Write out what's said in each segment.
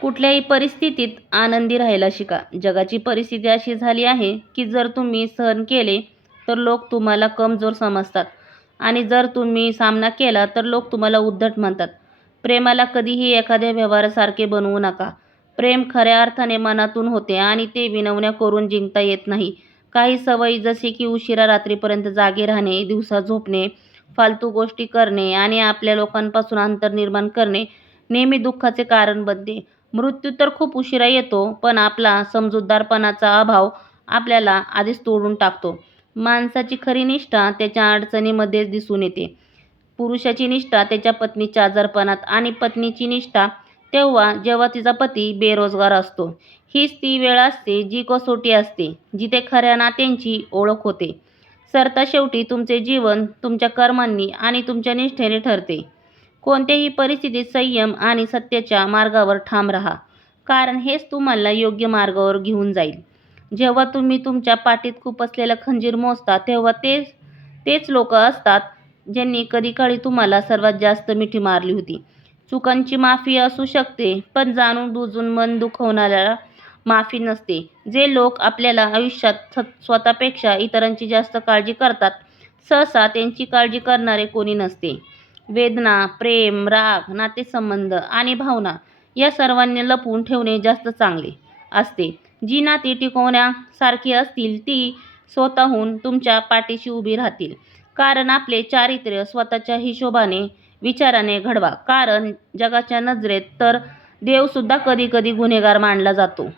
कुठल्याही परिस्थितीत आनंदी राहायला शिका. जगाची परिस्थिती अशी झाली आहे की जर तुम्ही सहन केले तर लोक तुम्हाला कमजोर समजतात आणि जर तुम्ही सामना केला तर लोक तुम्हाला उद्धट म्हणतात. प्रेमाला कधीही एखाद्या व्यवहारासारखे बनवू नका. प्रेम खऱ्या अर्थाने मनातून होते आणि ते विनवण्या करून जिंकता येत नाही. काही सवयी जसे की उशिरा रात्रीपर्यंत जागे राहणे, दिवसा झोपणे, फालतू गोष्टी करणे आणि आपल्या लोकांपासून अंतर निर्माण करणे नेहमी दुःखाचे कारण बनते. मृत्यू तर खूप उशिरा येतो, पण आपला समजूतदारपणाचा अभाव आपल्याला आधीच तोडून टाकतो. माणसाची खरी निष्ठा त्याच्या अडचणीमध्येच दिसून येते. पुरुषाची निष्ठा त्याच्या पत्नीच्या आजारपणात आणि पत्नीची निष्ठा तेव्हा जेव्हा तिचा पती बेरोजगार असतो. हीच ती वेळ असते जी कसोटी असते, जिथे खऱ्या नात्यांची ओळख होते. सरता शेवटी तुमचे जीवन तुमच्या कर्मांनी आणि तुमच्या निष्ठेने ठरते. कोणत्याही परिस्थितीत संयम आणि सत्याच्या मार्गावर ठाम राहा, कारण हेच तुम्हाला योग्य मार्गावर घेऊन जाईल. जेव्हा तुम्ही तुमच्या पाठीत खूप असलेला खंजीर मोजता तेव्हा तेच तेच लोक असतात ज्यांनी कधीकाळी तुम्हाला सर्वात जास्त मिठी मारली होती. चुकांची माफी असू शकते, पण जाणून बुजून मन दुखवणाऱ्याला माफी नसते. जे लोक आपल्याला आयुष्यात स्वतःपेक्षा इतरांची जास्त काळजी करतात, सहसा त्यांची काळजी करणारे कोणी नसते. वेदना, प्रेम, राग, नातेसंबंध आणि भावना या सर्वांनी लपवून ठेवणे जास्त चांगले असते. जी नाती टिकवण्यासारखी असतील ती स्वतःहून तुमच्या पाठीशी उभी राहतील. कारण आपले चारित्र्य स्वतःच्या हिशोबाने, विचाराने घडवा, कारण जगाच्या नजरेत तर देवसुद्धा कधीकधी गुन्हेगार मानला जातो.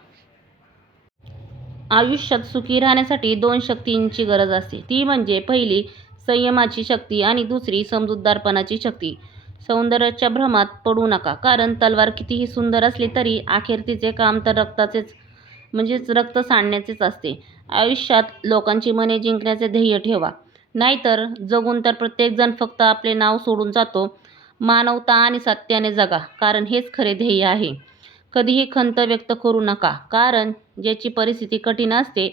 आयुष्यात सुखी राहण्यासाठी 2 शक्तींची गरज असते. ती म्हणजे पहिली संयमाची शक्ती आणि दुसरी समजूतदारपणाची शक्ती. सौंदर्याच्या भ्रमात पडू नका, कारण तलवार कितीही सुंदर असली तरी अखेर तिचे काम तर रक्त सांडण्याचेच असते. आयुष्यात लोकांची मने जिंकण्याचे ध्येय ठेवा, नाहीतर जगून तर प्रत्येकजण फक्त आपले नाव सोडून जातो. मानवता आणि सत्याने जगा, कारण हेच खरे ध्येय आहे. कधीही खंत व्यक्त करू नका, कारण ज्याची परिस्थिती कठीण असते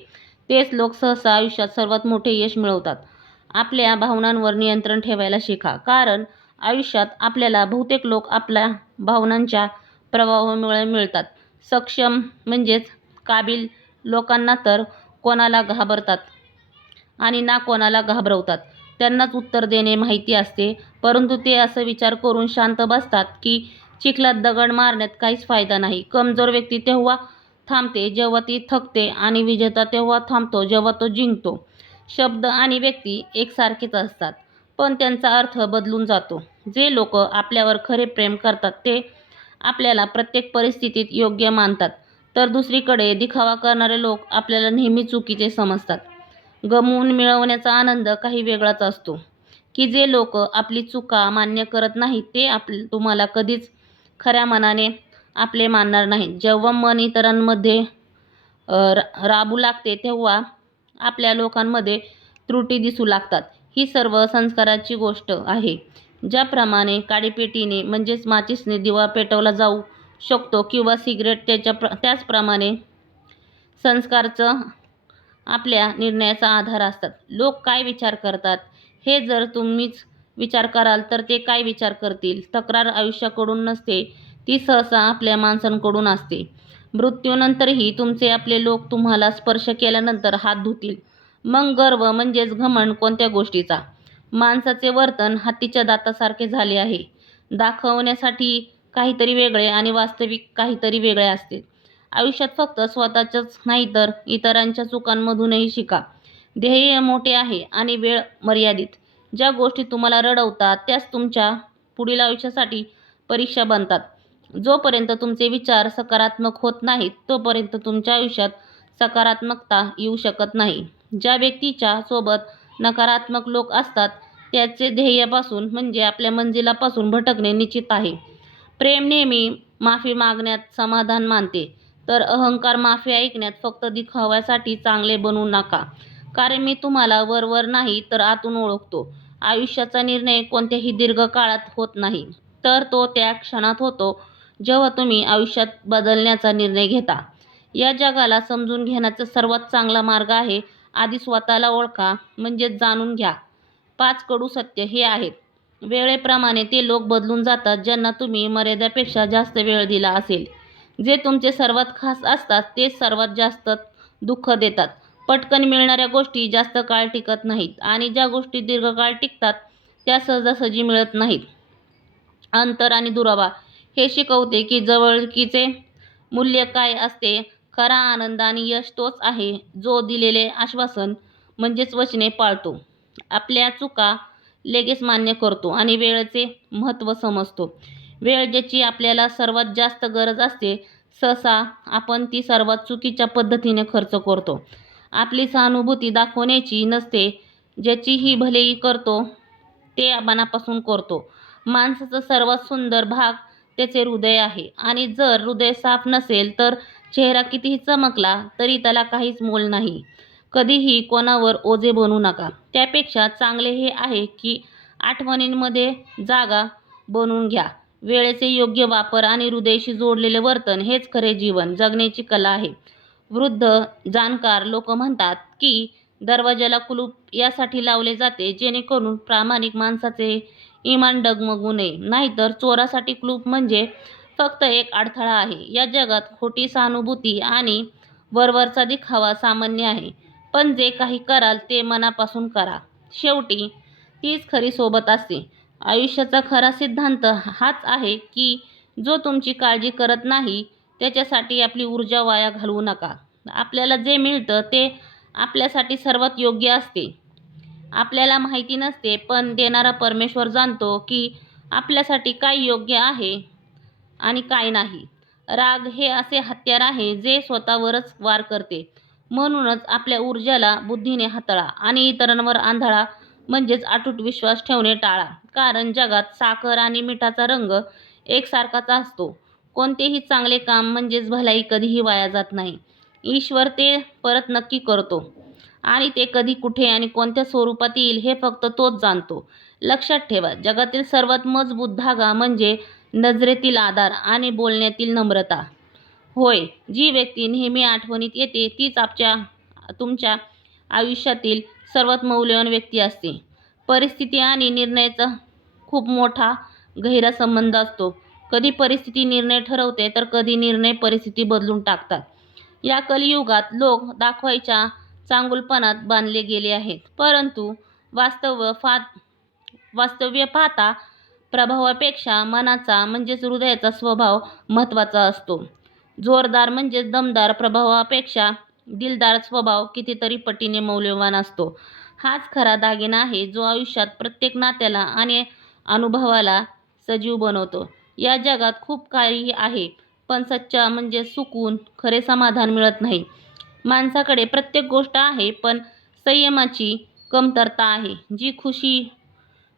तेच लोक सहसा आयुष्यात सर्वात मोठे यश मिळवतात. आपल्या भावनांवर नियंत्रण ठेवायला शिका, कारण आयुष्यात आपल्याला बहुतेक लोक आपल्या भावनांच्या प्रभावामुळे मिळतात. सक्षम म्हणजेच काबिल लोकांना तर कोणाला घाबरतात आणि ना कोणाला घाबरवतात. त्यांनाच उत्तर देणे माहिती असते, परंतु ते असं विचार करून शांत बसतात की चिखलात दगड मारण्यात काहीच फायदा नाही. कमजोर व्यक्ती तेव्हा थांबते जेव्हा ती थकते आणि विजेता तेव्हा थांबतो जेव्हा तो जिंकतो. शब्द आणि व्यक्ती एकसारखेच असतात, पण त्यांचा अर्थ बदलून जातो. जे लोक आपल्यावर खरे प्रेम करतात ते आपल्याला प्रत्येक परिस्थितीत योग्य मानतात, तर दुसरीकडे दिखावा करणारे लोक आपल्याला नेहमी चुकीचे समजतात. गमावून मिळवण्याचा आनंद काही वेगळाच असतो, की जे लोक आपली चुका मान्य करत नाहीत ते तुम्हाला कधीच खऱ्या मनाने आपले मानणार नाहीत. जेव्हा मन इतरांमध्ये राबू लागते तेव्हा आपल्या लोकांमध्ये त्रुटी दिसू लागतात. ही सर्व संस्काराची गोष्ट आहे. ज्याप्रमाणे काडीपेटीने म्हणजेच माचीसने दिवा पेटवला जाऊ शकतो किंवा सिगरेट त्याचप्रमाणे संस्कारचं आपल्या निर्णयाचा आधार असतात. लोक काय विचार करतात हे जर तुम्हीच विचार कराल तर ते काय विचार करतील. तक्रार आयुष्याकडून नसते, ती सहसा आपल्या माणसांकडून असते. मृत्यूनंतरही तुमचे आपले लोक तुम्हाला स्पर्श केल्यानंतर हात धुतील. मग गर्व म्हणजेच घमंड कोणत्या गोष्टीचा? माणसाचे वर्तन हत्तीच्या दातासारखे झाले आहे. दाखवण्यासाठी काहीतरी वेगळे आणि वास्तविक काहीतरी वेगळे असते. आयुष्यात फक्त स्वतःच्याच नाही तर इतरांच्या चुकांमधूनही शिका. ध्येय मोठे आहे आणि वेळ मर्यादित. ज्या गोष्टी तुम्हाला रडवतात त्याच तुमच्या पुढील आयुष्यासाठी परीक्षा बनतात. जोपर्यंत तुमचे विचार सकारात्मक होत नाहीत तोपर्यंत तुमच्या आयुष्यात सकारात्मकता येऊ शकत नाही. ज्या व्यक्तीच्या सोबत नकारात्मक लोक असतात त्याचे ध्येयापासून म्हणजे आपल्या मंजिलापासून भटकणे निश्चित आहे. प्रेम नेहमी माफी मागण्यात समाधान मानते, तर अहंकार माफी ऐकण्यात फक्त दिखाव्यासाठी चांगले बनू नका, कारण मी तुम्हाला वरवर नाही तर आतून ओळखतो. आयुष्याचा निर्णय कोणत्याही दीर्घ काळात होत नाही, तर तो त्या क्षणात होतो जेव्हा तुम्ही आयुष्यात बदलण्याचा निर्णय घेता. या जगाला समजून घेण्याचा सर्वात चांगला मार्ग आहे आधी स्वतःला ओळखा, म्हणजेच जाणून घ्या. 5 कडू सत्य हे आहेत. वेळेप्रमाणे ते लोक बदलून जातात ज्यांना तुम्ही मर्यादेपेक्षा जास्त वेळ दिला असेल. जे तुमचे सर्वात खास असतात तेच सर्वात जास्त दुःख देतात. पटकन मिळणाऱ्या गोष्टी जास्त काळ टिकत नाहीत आणि ज्या गोष्टी दीर्घकाळ टिकतात त्या सहजासहजी मिळत नाहीत. अंतर आणि दुरावा हे शिकवते की जवळकीचे मूल्य काय असते. खरा आनंद आणि यश तोच आहे जो दिलेले आश्वासन म्हणजेच वचने पाळतो, आपल्या चुका लगेच मान्य करतो आणि वेळेचे महत्त्व समजतो. वेळ ज्याची आपल्याला सर्वात जास्त गरज असते, सहसा आपण ती सर्वात चुकीच्या पद्धतीने खर्च करतो. आपली सहानुभूती दाखवण्याची नसते, ज्याचीही भलेही करतो ते मनापासून करतो. माणसाचा सर्वात सुंदर भाग त्याचे हृदय आहे आणि जर हृदय साफ नसेल तर चेहरा कितीही चमकला तरी त्याला काहीच मोल नाही. कधीही कोणावर ओझे बनू नका. त्यापेक्षा चांगले हे आहे की आठवणींमध्ये जागा बनवून घ्या. वेळेचे योग्य वापर आणि हृदयाशी जोडलेले वर्तन हेच खरे जीवन जगण्याची कला आहे. वृद्ध जाणकार लोक म्हणतात की दरवाजाला कुलूप यासाठी लावले जाते जेणेकरून प्रामाणिक माणसाचे इमान डगमगू नये, नाहीतर चोरासाठी कुलूप म्हणजे फक्त एक अडथळा आहे. या जगात खोटी सहानुभूती आणि वरवरचा दिखावा सामान्य आहे, पण जे काही कराल ते मनापासून करा. शेवटी तीच खरी सोबत असते. आयुष्याचा खरा सिद्धांत हाच आहे की जो तुमची काळजी करत नाही त्याच्यासाठी आपली ऊर्जा वाया घालवू नका. आपल्याला जे मिळतं ते आपल्यासाठी सर्वात योग्य असते. आपल्याला माहिती नसते, पण देणारा परमेश्वर जाणतो की आपल्यासाठी काय योग्य आहे आणि काय नाही. राग हे असे हत्यार आहे जे स्वतःवरच वार करते. म्हणूनच आपल्या ऊर्जेला बुद्धीने हाताळा आणि इतरांवर आंधळा म्हणजेच अटूट विश्वास ठेवणे टाळा. कारण जगात साखर आणि मिठाचा रंग एकसारखाच असतो. कोणतेही चांगले काम म्हणजेच भलाई कधीही वाया जात नाही. ईश्वर ते परत नक्की करतो आणि ते कधी, कुठे आणि कोणत्या स्वरूपात येईल हे फक्त तोच जाणतो. लक्षात ठेवा, जगातील सर्वात मजबूत धागा म्हणजे नजरेतील आधार आणि बोलण्यातील नम्रता होय. जी व्यक्ती नेहमी आठवणीत येते तीच तुमच्या आयुष्यातील सर्वात मौल्यवान व्यक्ती असते. परिस्थिती आणि निर्णयाचा खूप मोठा गहिरा संबंध असतो. कधी परिस्थिती निर्णय ठरवते तर कधी निर्णय परिस्थिती बदलून टाकतात. या कलियुगात लोक दाखवायच्या चांगुलपणात बांधले गेले आहेत, परंतु वास्तव्य पाहता प्रभावापेक्षा मनाचा म्हणजेच हृदयाचा स्वभाव महत्त्वाचा असतो. जोरदार म्हणजेच दमदार प्रभावापेक्षा दिलदार स्वभाव कितीतरी पटीने मौल्यवान असतो. हाच खरा दागिना आहे जो आयुष्यात प्रत्येक नात्याला आणि अनुभवाला सजीव बनवतो. या जगात खूप काही आहे, पण सच्चा म्हणजे सुकून, खरे समाधान मिळत नाही. माणसाकडे प्रत्येक गोष्ट आहे, पण संयमाची कमतरता आहे. जी खुशी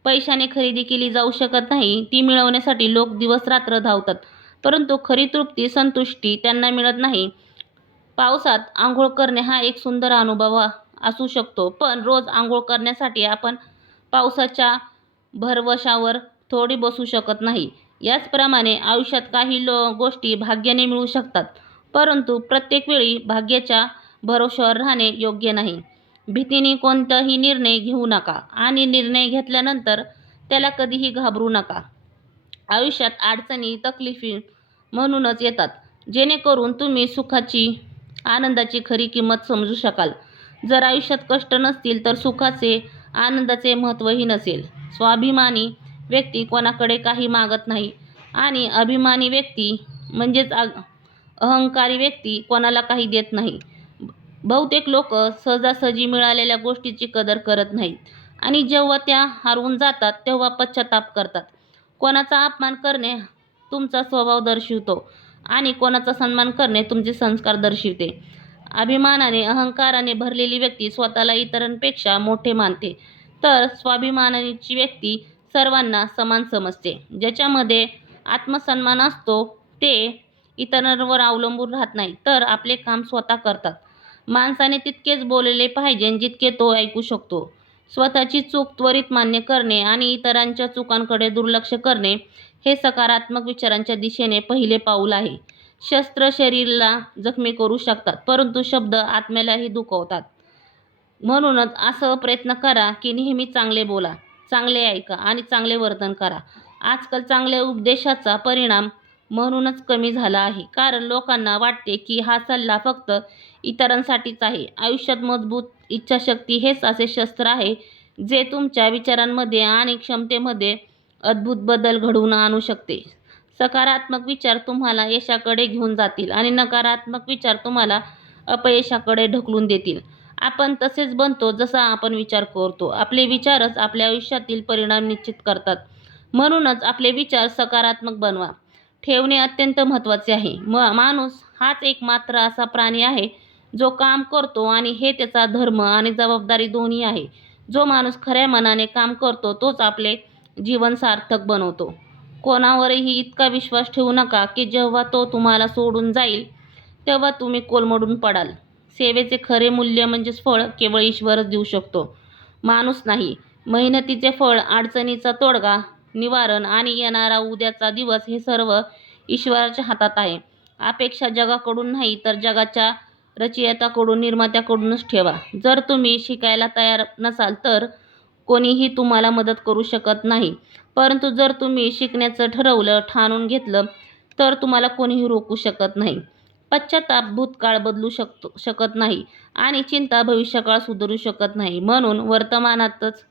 पैशाने खरेदी केली जाऊ शकत नाही ती मिळवण्यासाठी लोक दिवस रात्र धावतात, परंतु खरी तृप्ती, संतुष्टी त्यांना मिळत नाही. पावसात आंघोळ करणे हा एक सुंदर अनुभव असू शकतो, पण रोज आंघोळ करण्यासाठी आपण पावसाच्या भरवशावर थोडी बसू शकत नाही. याचप्रमाणे आयुष्यात काही गोष्टी भाग्याने मिळू शकतात, परंतु प्रत्येक वेळी भाग्याच्या भरोश्यावर राहणे योग्य नाही. भीतीने कोणताही निर्णय घेऊ नका आणि निर्णय घेतल्यानंतर त्याला कधीही घाबरू नका. आयुष्यात अडचणी, तकलिफी म्हणूनच येतात, जेणेकरून तुम्ही सुखाची, आनंदाची खरी किंमत समजू शकाल. जर आयुष्यात कष्ट नसतील तर सुखाचे, आनंदाचे महत्त्वही नसेल. स्वाभिमानी व्यक्ती कोणाकडे काही मागत नाही आणि अभिमानी व्यक्ती म्हणजेच अहंकारी व्यक्ती कोणाला काही देत नाही. बहुतेक लोक सहजासहजी मिळालेल्या गोष्टीची कदर करत नाहीत आणि जेव्हा त्या हरवून जातात तेव्हा पश्चाताप करतात. कोणाचा अपमान करणे तुमचा स्वभाव दर्शवितो आणि कोणाचा सन्मान करणे तुमचे संस्कार दर्शविते. अभिमानाने, अहंकाराने भरलेली व्यक्ती स्वतःला इतरांपेक्षा मोठे मानते, तर स्वाभिमानाची व्यक्ती सर्वांना समान समजते. ज्याच्यामध्ये आत्मसन्मान असतो ते इतरांवर अवलंबून राहत नाही, तर आपले काम स्वतः करतात. माणसाने तितकेच बोलले पाहिजे जितके तो ऐकू शकतो. स्वतःची चूक त्वरित मान्य करणे आणि इतरांच्या चुकांकडे दुर्लक्ष करणे हे सकारात्मक विचारांच्या दिशेने पहिले पाऊल आहे. शस्त्र शरीराला जखमी करू शकतात, परंतु शब्द आत्म्यालाही दुखवतात. म्हणूनच असं प्रयत्न करा की नेहमी चांगले बोला, चांगले ऐका आणि चांगले वर्तन करा. आजकाल चांगल्या उपदेशाचा परिणाम म्हणूनच कमी झाला आहे. कारण लोकांना वाटते की हा सल्ला फक्त इतरांसाठीच आहे. आयुष्यात मजबूत इच्छाशक्ती हेच असे शस्त्र आहे जे तुमच्या विचारांमध्ये आणि क्षमतेमध्ये अद्भुत बदल घडवून आणू शकते. सकारात्मक विचार तुम्हाला यशाकडे घेऊन जातील आणि नकारात्मक विचार तुम्हाला अपयशाकडे ढकलून देतील. आपण तसेच बनतो जसा आपण विचार करतो. आपले विचारच आपल्या आयुष्यातील परिणाम निश्चित करतात. म्हणूनच आपले विचार सकारात्मक बनवा. ठेवणे अत्यंत महत्त्वाचे आहे. माणूस हाच एकमात्र असा प्राणी आहे जो काम करतो आणि हे त्याचा धर्म आणि जबाबदारी दोन्ही आहे. जो माणूस खऱ्या मनाने काम करतो तोच आपले जीवन सार्थक बनवतो. कोणावरही इतका विश्वास ठेवू नका की जेव्हा तो तुम्हाला सोडून जाईल तेव्हा तुम्ही कोलमडून पडाल. सेवेचे खरे मूल्य म्हणजेच फळ केवळ ईश्वरच देऊ शकतो, माणूस नाही. मेहनतीचे फळ, अडचणीचा तोडगा, निवारण आणि येणारा उद्याचा दिवस हे सर्व ईश्वराच्या हातात आहे. अपेक्षा जगाकडून नाही तर जगाच्या रचयित्याकडून, निर्मात्याकडूनच ठेवा. जर तुम्ही शिकायला तयार नसाल तर कोणीही तुम्हाला मदत करू शकत नाही. परंतु जर तुम्ही शिकण्याचं ठरवलं, ठाणून घेतलं तर तुम्हाला कोणीही रोखू शकत नाही. पश्चाताप भूतकाळ बदलू शकत नाही आणि चिंता भविष्यकाळ सुधारू शकत नाही. म्हणून वर्तमानातच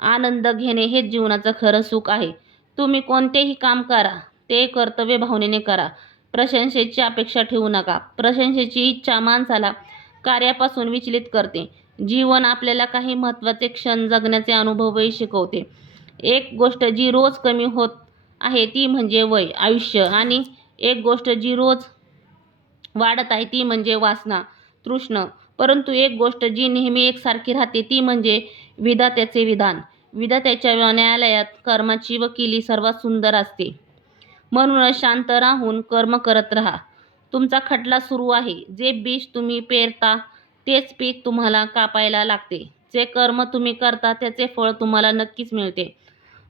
आनंद घेणे हेच जीवनाचं खरं सुख आहे. तुम्ही कोणतेही काम करा ते कर्तव्य भावनेने करा. प्रशंसेची अपेक्षा ठेवू नका. प्रशंसेची इच्छा माणसाला कार्यापासून विचलित करते. जीवन आपल्याला काही महत्त्वाचे क्षण जगण्याचे अनुभवही शिकवते. एक गोष्ट जी रोज कमी होत आहे ती म्हणजे वय, आयुष्य, आणि एक गोष्ट जी रोज वाढत आहे ती म्हणजे वासना, तृष्ण. परंतु एक गोष्ट जी नेहमी एकसारखी राहते ती म्हणजे विधात्याचे विधान. विधात्याच्या न्यायालयात कर्माची वकिली सर्वात सुंदर असते. म्हणूनच शांत राहून कर्म करत राहा. तुमचा खटला सुरू आहे. जे बीज तुम्ही पेरता तेच पीक तुम्हाला कापायला लागते. जे कर्म तुम्ही करता त्याचे फळ तुम्हाला नक्कीच मिळते.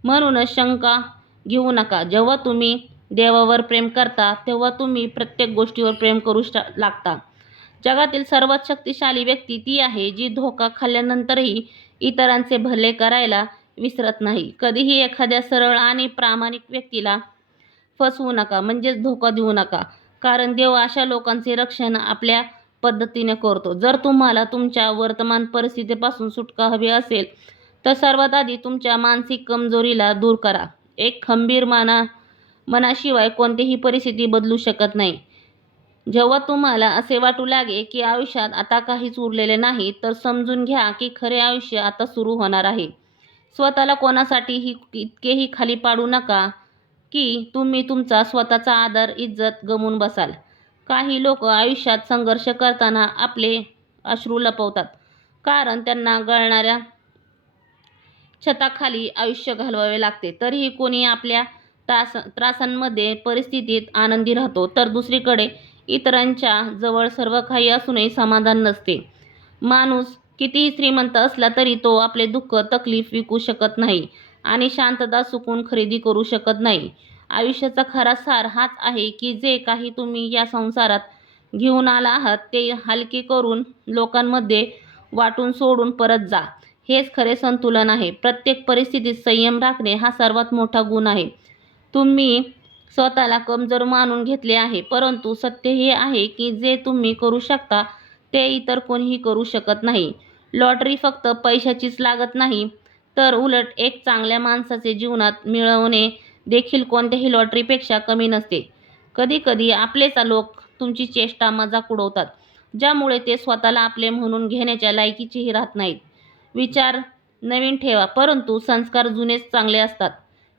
म्हणूनच शंका घेऊ नका. जेव्हा तुम्ही देवावर प्रेम करता तेव्हा तुम्ही प्रत्येक गोष्टीवर प्रेम करू लागता. जगातील सर्वात शक्तिशाली व्यक्ती ती आहे जी धोका खाल्ल्यानंतरही इतरांचे भले करायला विसरत नाही. कधीही एखाद्या सरळ आणि प्रामाणिक व्यक्तीला फसवू नका, म्हणजेच धोका देऊ नका. कारण देव अशा लोकांचे रक्षण आपल्या पद्धतीने करतो. जर तुम्हाला तुमच्या वर्तमान परिस्थितीपासून सुटका हवी असेल तर सर्वात आधी तुमच्या मानसिक कमजोरीला दूर करा. एक खंबीर मनाशिवाय कोणतीही परिस्थिती बदलू शकत नाही. जेव्हा तुम्हाला असे वाटू लागे की आयुष्यात आता काहीच उरलेले नाही तर समजून घ्या की खरे आयुष्य आता सुरू होणार आहे. स्वतःला कोणासाठीही इतकेही खाली पाडू नका की तुम्ही तुमचा स्वतःचा आदर, इज्जत गमावून बसाल. काही लोक आयुष्यात संघर्ष करताना आपले अश्रू लपवतात कारण त्यांना गळणाऱ्या छताखाली आयुष्य घालवावे लागते. तरीही कोणी आपल्या त्रासांमध्ये, परिस्थितीत आनंदी राहतो तर दुसरीकडे इतरांच्या जवळ सर्व काही असूनही समाधान नसते. माणूस कितीही श्रीमंत असला तरी तो आपले दुःख, तकलीफ विकू शकत नाही आणि शांतता, सुकून खरेदी करू शकत नाही. आयुष्याचा खरा सार हाच आहे की जे काही तुम्ही या संसारात घेऊन आला आहात ते हलके करून लोकांमध्ये वाटून सोडून परत जा. हेच खरे संतुलन आहे. प्रत्येक परिस्थितीत संयम राखणे हा सर्वात मोठा गुण आहे. तुम्ही स्वतःला कमजोर मानून घेतले आहे, परंतु सत्य हे आहे की जे तुम्ही करू शकता ते इतर कोणीही करू शकत नाही. लॉटरी फक्त पैशाचीच लागत नाही तर उलट एक चांगल्या माणसाचे जीवनात मिळवणे देखील कोणत्याही लॉटरीपेक्षा कमी नसते. कधीकधी आपलेच लोक तुमची चेष्टा, मजाक उडवतात ज्यामुळे ते स्वतःला आपले म्हणून घेण्याच्या लायकीचेही राहत नाहीत. विचार नवीन ठेवा परंतु संस्कार जुनेच चांगले असतात.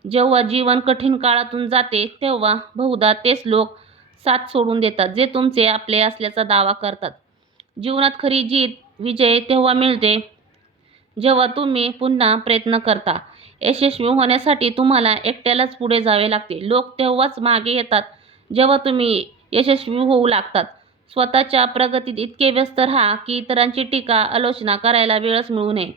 जेव्हा जीवन कठीण काळातून जाते तेव्हा बहुधा तेच लोक साथ सोडून देतात जे तुमचे आपले असल्याचा दावा करतात. जीवनात खरी विजय तेव्हा मिळते जेव्हा तुम्ही पुन्हा प्रयत्न करता. यशस्वी होण्यासाठी तुम्हाला एकट्यालाच पुढे जावे लागते. लोक तेव्हाच मागे येतात जेव्हा तुम्ही यशस्वी होऊ लागतात. स्वतःच्या प्रगतीत इतके व्यस्त राहा की इतरांची टीका, आलोचना करायला वेळच मिळू नये.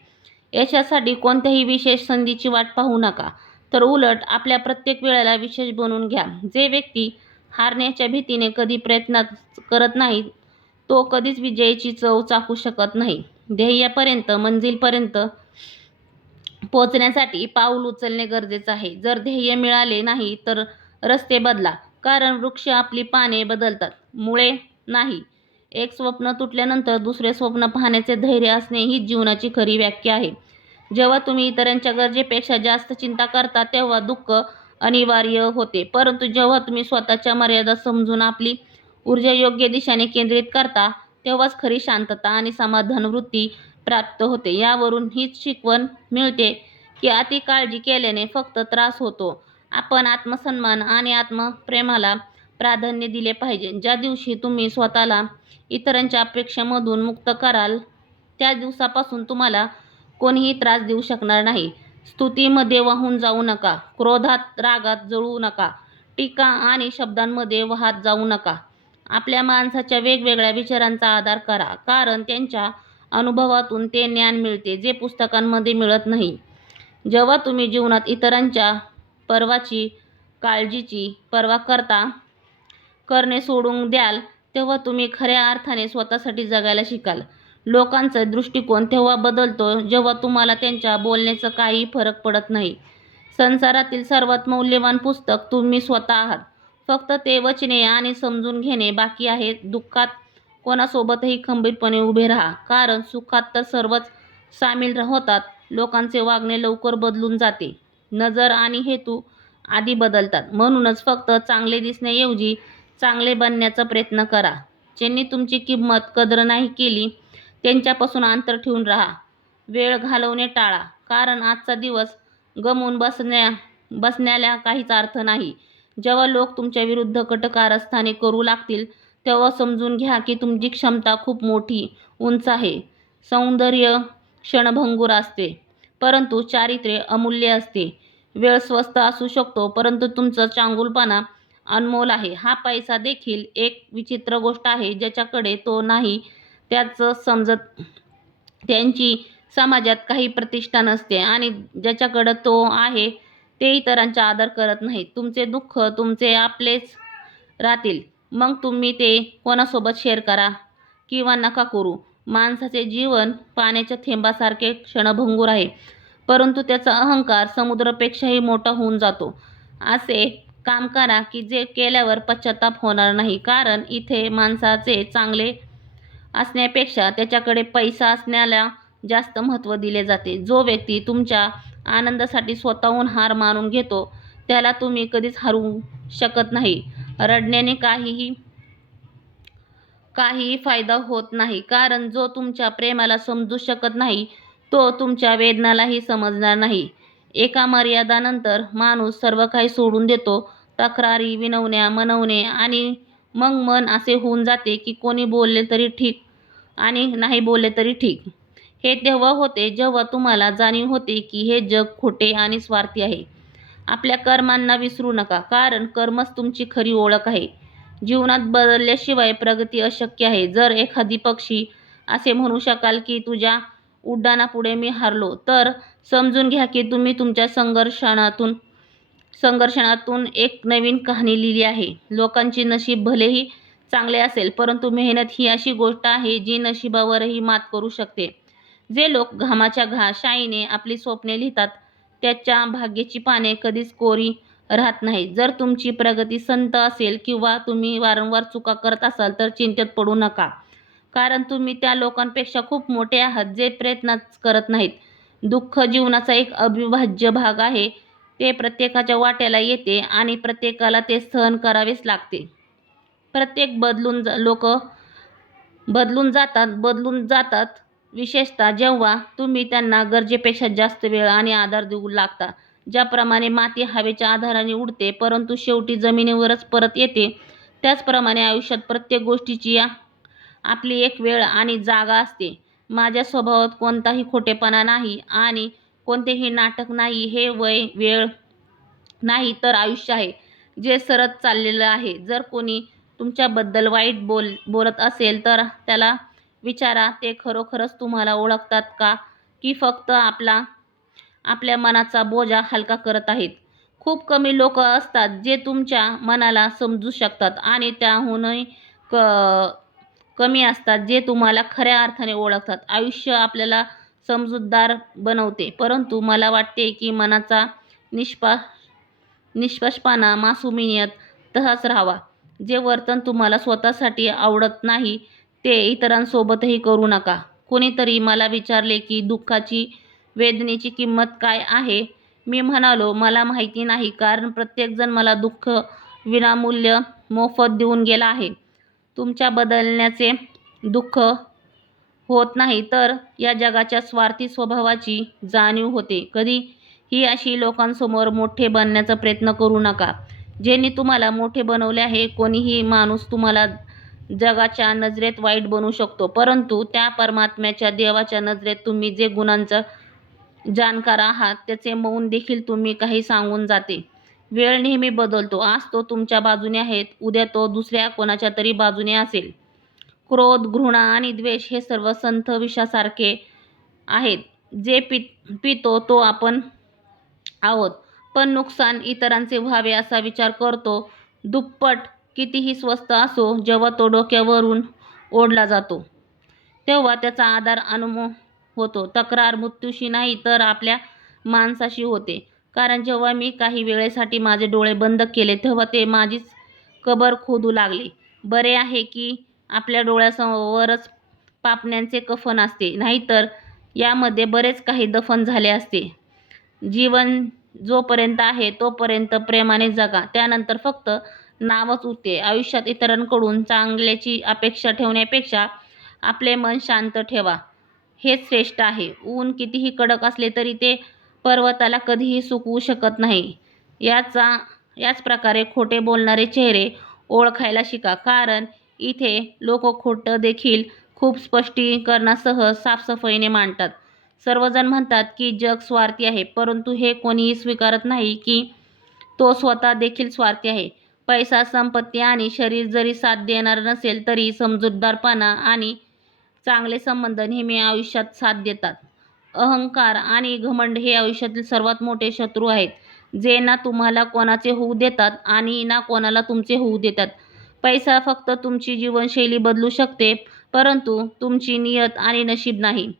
यशासाठी कोणत्याही विशेष संधीची वाट पाहू नका तर उलट आपल्या प्रत्येक वेळेला विशेष बनवून घ्या. जे व्यक्ती हारण्याच्या भीतीने कधी प्रयत्न करत नाही तो कधीच विजयाची चव चाखू शकत नाही. ध्येयापर्यंत, मंजिलपर्यंत पोहोचण्यासाठी पाऊल उचलणे गरजेचे आहे. जर ध्येय मिळाले नाही तर रस्ते बदला. कारण वृक्ष आपली पाने बदलतात, मुळे नाही. एक स्वप्न तुटल्यानंतर दुसरे स्वप्न पाहण्याचे धैर्य असणे ही जीवनाची खरी व्याख्या आहे. जेव्हा तुम्ही इतरांच्या गरजेपेक्षा जास्त चिंता करता तेव्हा दुःख अनिवार्य होते, परंतु जेव्हा तुम्ही स्वतःच्या मर्यादा समजून आपली ऊर्जा योग्य दिशेने केंद्रित करता तेव्हाच खरी शांतता आणि समाधान वृत्ती प्राप्त होते. यावरून हीच शिकवण मिळते की अति काळजी केल्याने फक्त त्रास होतो. आपण आत्मसन्मान आणि आत्मप्रेमाला प्राधान्य दिले पाहिजे. ज्या दिवशी तुम्ही स्वतःला इतरांच्या अपेक्षांमधून मुक्त कराल त्या दिवसापासून तुम्हाला कोणीही त्रास देऊ शकणार नाही. स्तुतीमध्ये वाहून जाऊ नका, क्रोधात रागात जळू नका, टीका आणि शब्दांमध्ये वाहत जाऊ नका. आपल्या माणसाच्या वेगवेगळ्या विचारांचा आदर करा, कारण त्यांच्या अनुभवातून ते ज्ञान मिळते जे पुस्तकांमध्ये मिळत नाही. जेव्हा तुम्ही जीवनात इतरांच्या काळजीची पर्वा करणे सोडून द्याल तेव्हा तुम्ही खऱ्या अर्थाने स्वतःसाठी जगायला शिकाल. लोकांचा दृष्टिकोन तेव्हा बदलतो जेव्हा तुम्हाला त्यांच्या बोलण्याचा काही फरक पडत नाही. संसारातील सर्वात मौल्यवान पुस्तक तुम्ही स्वतः आहात. फक्त ते वाचणे आणि समजून घेणे बाकी आहे. दुःखात कोणासोबतही खंबीरपणे उभे राहा, कारण सुखात तर सर्वच सामील होतात. लोकांचे वागणे लवकर बदलून जाते, नजर आणि हेतू आधी बदलतात. म्हणूनच फक्त चांगले दिसण्याऐवजी चांगले बनण्याचा प्रयत्न करा. ज्यांनी तुमची कदर नाही केली त्यांच्यापासून अंतर ठेवून राहा. वेळ घालवणे टाळा, कारण आजचा दिवस गमावून बसण्याला काहीच अर्थ नाही. जेव्हा लोक तुमच्या विरुद्ध कट कारस्थाने करू लागतील तेव्हा समजून घ्या की तुमची क्षमता खूप मोठी, उंच आहे. सौंदर्य क्षणभंगूर असते, परंतु चारित्र्य अमूल्य असते. वेळ स्वस्त असू शकतो, परंतु तुमचा चांगुलपणा अनमोल आहे. हा पैसा देखील एक विचित्र गोष्ट आहे. ज्याच्याकडे तो नाही त्यांची समाजात काही प्रतिष्ठा नसते, आणि ज्याच्याकडे तो आहे ते इतरांचा आदर करत नाहीत. तुमचे दुःख तुमचे आपलेच राहतील, मग तुम्ही ते कोणासोबत शेअर करा किंवा नका करू. माणसाचे जीवन पाण्याच्या थेंबासारखे क्षणभंगूर आहे, परंतु त्याचा अहंकार समुद्रापेक्षाही मोठा होऊन जातो. असे काम करा की जे केल्यावर पश्चाताप होणार नाही, कारण इथे माणसाचे चांगले असण्यापेक्षा त्याच्याकडे पैसा असण्याला जास्त महत्त्व दिले जाते. जो व्यक्ती तुमच्या आनंदासाठी स्वतःहून हार मानून घेतो त्याला तुम्ही कधीच हरवू शकत नाही. रडण्याने काहीही फायदा होत नाही, कारण जो तुमच्या प्रेमाला समजू शकत नाही तो तुमच्या वेदनालाही समजणार नाही. एका मर्यादानंतर माणूस सर्व काही सोडून देतो, तक्रारी, विनवण्या, मनवणे, आणि मग मन असे होऊन जाते की कोणी बोलले तरी ठीक आणि नाही बोलले तरी ठीक. हे तेव्हा होते जेव्हा तुम्हाला जाणीव होते की हे जग खोटे आणि स्वार्थी आहे. आपल्या कर्मांना विसरू नका, कारण कर्मच तुमची खरी ओळख आहे. जीवनात बदलल्याशिवाय प्रगती अशक्य आहे. जर एखादी पक्षी असे म्हणू शकाल की तुझ्या उड्डाणापुढे मी हारलो, तर समजून घ्या की तुम्ही तुमच्या संघर्षातून एक नवीन कहाणी लिहिली आहे. लोकांचे नशीब भलेही चांगले असेल, परंतु मेहनत ही अशी गोष्ट आहे जी नशिबावरही मात करू शकते. जे लोक घामाच्या शाईने आपली स्वप्ने लिहितात त्याच्या भाग्याची पाने कधीच कोरी राहत नाहीत. जर तुमची प्रगती संथ असेल किंवा तुम्ही वारंवार चुका करत असाल तर चिंतेत पडू नका, कारण तुम्ही त्या लोकांपेक्षा खूप मोठे आहात जे प्रयत्नच करत नाहीत. दुःख जीवनाचा एक अविभाज्य भाग आहे. ते प्रत्येकाच्या वाट्याला येते आणि प्रत्येकाला ते सहन करावेच लागते. लोक बदलून जातात, विशेषतः जेव्हा तुम्ही त्यांना गरजेपेक्षा जास्त वेळ आणि आधार देऊ लागता. ज्याप्रमाणे माती हवेच्या आधाराने उडते परंतु शेवटी जमिनीवरच परत येते, त्याचप्रमाणे आयुष्यात प्रत्येक गोष्टीची आपली एक वेळ आणि जागा असते. माझ्या स्वभावात कोणताही खोटेपणा नाही आणि कोणतेही नाटक नाही. हे वेळ नाही तर आयुष्य आहे जे सरत चाललेलं आहे. जर कोणी तुमच्याबद्दल वाईट बोलत असेल तर त्याला विचारा, ते खरोखरच तुम्हाला ओळखतात का, की फक्त आपल्या मनाचा बोजा हलका करत आहेत. खूप कमी लोक असतात जे तुमच्या मनाला समजू शकतात आणि त्याहूनही कमी असतात जे तुम्हाला खऱ्या अर्थाने ओळखतात. आयुष्य आपल्याला समजूतदार बनवते, परंतु मला वाटते की मनाचा निष्पक्षपणा, मासूमियत, तसाच राहावा. जे वर्तन तुम्हाला स्वतःसाठी आवडत नाही ते इतरांसोबतही करू नका. कोणीतरी मला विचारले की दुःखाची, वेदनेची किंमत काय आहे? मी म्हणालो, मला माहिती नाही, कारण प्रत्येकजण मला दुःख विनामूल्य मोफत देऊन गेला आहे. तुमच्या बदलण्याचे दुःख होत नाही, तर या जगाच्या स्वार्थी स्वभावाची जाणीव होते. कधीही अशी लोकांसमोर मोठे बनण्याचा प्रयत्न करू नका, ज्यांनी तुम्हाला मोठे बनवले आहे. कोणीही माणूस तुम्हाला जगाच्या नजरेत वाईट बनवू शकतो, परंतु त्या परमात्म्याच्या, देवाच्या नजरेत तुम्ही जे गुणांचा जाणकार आहात त्याचे मौन देखील तुम्ही काही सांगून जाते. वेळ नेहमी बदलतो. आज तो तुमच्या बाजूने आहे, उद्या तो दुसऱ्या कोणाच्या तरी बाजूने असेल. क्रोध, घृणा आणि द्वेष हे सर्व संथ विषासारखे आहेत. जे पितो तो आपण आहोत, पण नुकसान इतरांचे व्हावे असा विचार करतो. दुप्पट कितीही स्वस्त असो, जेव्हा तो डोक्यावरून ओढला जातो तेव्हा त्याचा आधार अनुभव होतो. तक्रार मृत्यूशी नाही तर आपल्या माणसाशी होते. कारण जेव्हा मी काही वेळेसाठी माझे डोळे बंद केले तेव्हा ते माझीच कबर खोदू लागले. बरे आहे की आपल्या डोळ्यासमोरच पापण्यांचे कफन असते, नाहीतर यामध्ये बरेच काही दफन झाले असते. जीवन जोपर्यंत आहे तोपर्यंत प्रेमाने जगा, त्यानंतर फक्त नावच उरते. आयुष्यात इतरांकडून चांगल्याची अपेक्षा ठेवण्यापेक्षा आपले मन शांत ठेवा, हेच श्रेष्ठ आहे. ऊन कितीही कडक असले तरी ते पर्वताला कधीही सुकवू शकत नाही. याच प्रकारे खोटे बोलणारे चेहरे ओळखायला शिका, कारण इथे लोक खोटं देखील खूप स्पष्टीकरणासह साफसफाईने मांडतात. सर्वजण म्हणतात की जग स्वार्थी आहे, परंतु हे कोणीही स्वीकारत नाही की तो स्वतः देखील स्वार्थी आहे. पैसा, संपत्ती आणि शरीर जरी साथ देणार नसेल तरी समजूतदारपणा आणि चांगले संबंध नेहमी आयुष्यात साथ देतात. अहंकार आणि घमंड हे आयुष्यातील सर्वात मोठे शत्रू आहेत, जे ना तुम्हाला कोणाचे होऊ देतात आणि ना कोणाला तुमचे होऊ देतात. पैसा फक्त तुमची जीवनशैली बदलू शकते, परंतु तुमची नियत आणि नशीब नाही.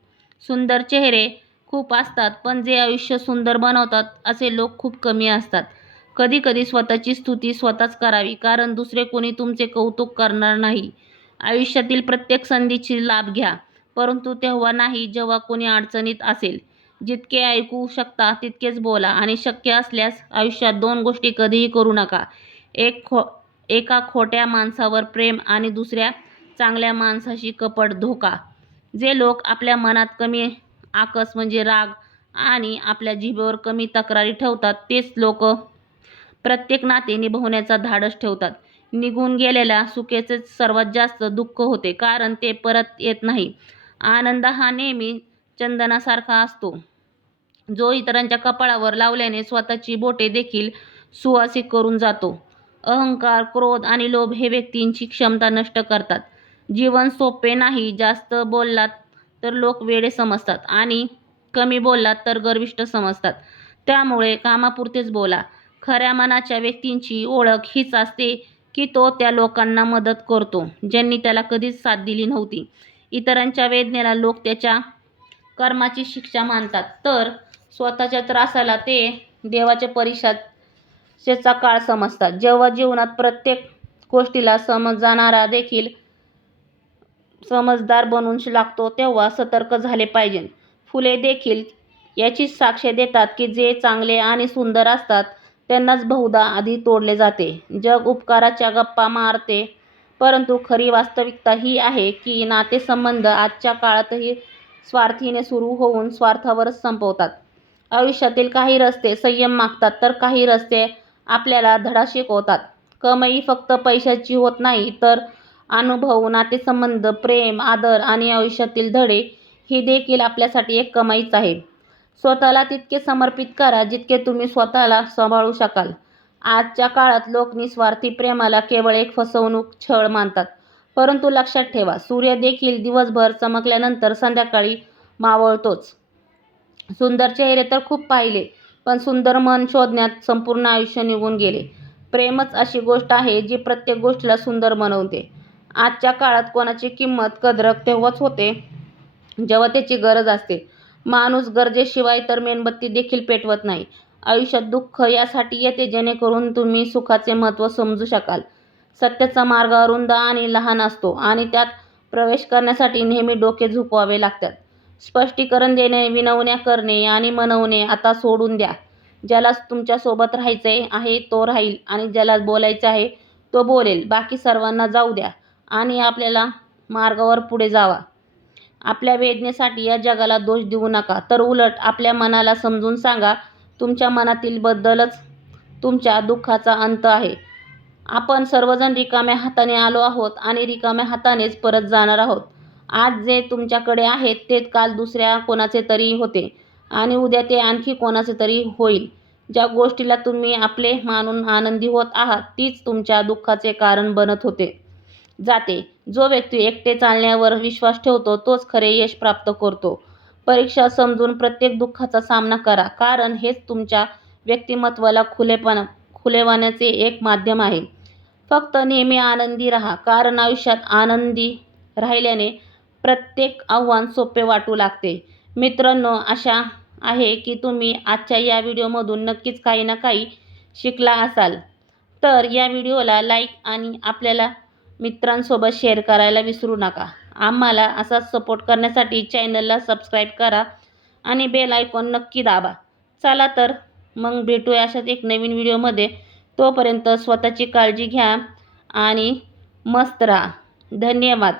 सुंदर चेहरे खूप असतात, पण जे आयुष्य सुंदर बनवतात असे लोक खूप कमी असतात. कधीकधी स्वतःची स्तुती स्वतःच करावी, कारण दुसरे कोणी तुमचे कौतुक करणार नाही. आयुष्यातील प्रत्येक संधीची लाभ घ्या, परंतु तेव्हा नाही जेव्हा कोणी अडचणीत असेल. जितके ऐकू शकता तितकेच बोला, आणि शक्य असल्यास आयुष्यात 2 गोष्टी कधीही करू नका. एका खोट्या माणसावर प्रेम आणि दुसऱ्या चांगल्या माणसाशी कपट. धोका. जे लोक आपल्या मनात कमी आकस म्हणजे राग आणि आपल्या जिभेवर कमी तक्रारी ठेवतात, तेच लोक प्रत्येक नाते निभावण्याचा धाडस ठेवतात. निघून गेलेल्या सुखेचेच सर्वात जास्त दुःख होते, कारण ते परत येत नाही. आनंद हा नेहमी चंदनासारखा असतो, जो इतरांच्या कपाळावर लावल्याने स्वतःची बोटे देखील सुवासिक करून जातो. अहंकार, क्रोध आणि लोभ हे व्यक्तींची क्षमता नष्ट करतात. जीवन सोपे नाही. जास्त बोललात तर लोक वेडे समजतात आणि कमी बोललात तर गर्विष्ठ समजतात. त्यामुळे कामापुरतेच बोला. खऱ्या मनाच्या व्यक्तींची ओळख हीच असते की तो त्या लोकांना मदत करतो ज्यांनी त्याला कधीच साथ दिली नव्हती. इतरांच्या वेदनेला लोक त्याच्या कर्माची शिक्षा मानतात, तर स्वतःच्या त्रासाला ते देवाच्या परीक्षेचा काळ समजतात. जेव्हा जीवनात प्रत्येक गोष्टीला समजणारा देखील समजदार बनून लागतो, तेव्हा सतर्क झाले पाहिजे. फुले देखील याचीच साक्ष देतात की जे चांगले आणि सुंदर असतात त्यांनाच बहुधा आधी तोडले जाते. जग उपकाराच्या गप्पा मारते, परंतु खरी वास्तविकता ही आहे की नातेसंबंध आजच्या काळातही स्वार्थीने सुरू होऊन स्वार्थावरच संपवतात. आयुष्यातील काही रस्ते संयम मागतात, तर काही रस्ते आपल्याला धडा शिकवतात. कमाई फक्त पैशाची होत नाही, तर अनुभव, नातेसंबंध, प्रेम, आदर आणि आयुष्यातील धडे ही देखील आपल्यासाठी एक कमाईच आहे. स्वतःला तितके समर्पित करा जितके तुम्ही स्वतःला सांभाळू शकाल. आजच्या काळात लोक निस्वार्थी प्रेमाला केवळ एक फसवणूक, छळ मानतात, परंतु लक्षात ठेवा, सूर्य देखील दिवसभर चमकल्यानंतर संध्याकाळी मावळतोच. सुंदर चेहरे तर खूप पाहिले, पण सुंदर मन शोधण्यात संपूर्ण आयुष्य निघून गेले. प्रेमच अशी गोष्ट आहे जी प्रत्येक गोष्टीला सुंदर बनवते. आजच्या काळात कोणाची किंमत, कदर तेव्हाच होते जेव्हा त्याची गरज असते. माणूस गरजेशिवाय तर मेणबत्ती देखील पेटवत नाही. आयुष्यात दुःख यासाठी येते जेणेकरून तुम्ही सुखाचे महत्त्व समजू शकाल. सत्याचा मार्ग अरुंद आणि लहान असतो आणि त्यात प्रवेश करण्यासाठी नेहमी डोके झुकवावे लागतात. स्पष्टीकरण देणे, विनवण्या करणे आणि मनवणे आता सोडून द्या. ज्याला तुमच्यासोबत राहायचे आहे तो राहील आणि ज्याला बोलायचे आहे तो बोलेल. बाकी सर्वांना जाऊ द्या आणि आपल्याला मार्गावर पुढे जावा. आपल्या वेदनेसाठी या जगाला दोष देऊ नका, तर उलट आपल्या मनाला समजून सांगा, तुमच्या मनातील बदलच तुमच्या दुःखाचा अंत आहे. आपण सर्वजण रिकाम्या हाताने आलो आहोत आणि रिकाम्या हातानेच परत जाणार आहोत. आज जे तुमच्याकडे आहे ते काल दुसऱ्या कोणाचे तरी होते आणि उद्या ते आणखी कोणाचे तरी होईल. ज्या गोष्टीला तुम्ही आपले मानून आनंदी होत आहात तीच तुमच्या दुःखाचे कारण बनत जाते. जो व्यक्ती एकटे चालण्यावर विश्वास ठेवतो तोच खरे यश प्राप्त करतो. परीक्षा समजून प्रत्येक दुःखाचा सामना करा, कारण हेच तुमच्या व्यक्तिमत्त्वाला खुलेवण्याचे एक माध्यम आहे. फक्त नेहमी आनंदी राहा, कारण आयुष्यात आनंदी राहिल्याने प्रत्येक आव्हान सोपे वाटू लागते. मित्रांनो, आशा आहे की तुम्ही आजच्या या व्हिडिओमधून नक्कीच काही ना काही शिकला असाल. तर या व्हिडिओला लाईक आणि आपल्याला मित्रांसोबत शेअर करायला विसरू नका. आम्हाला असाच सपोर्ट करण्यासाठी चॅनलला सबस्क्राईब करा आणि बेल आयकॉन नक्की दाबा. चला तर मग भेटूया अशाच एक नवीन व्हिडिओमध्ये. तोपर्यंत स्वतःची काळजी घ्या आणि मस्त राहा. धन्यवाद.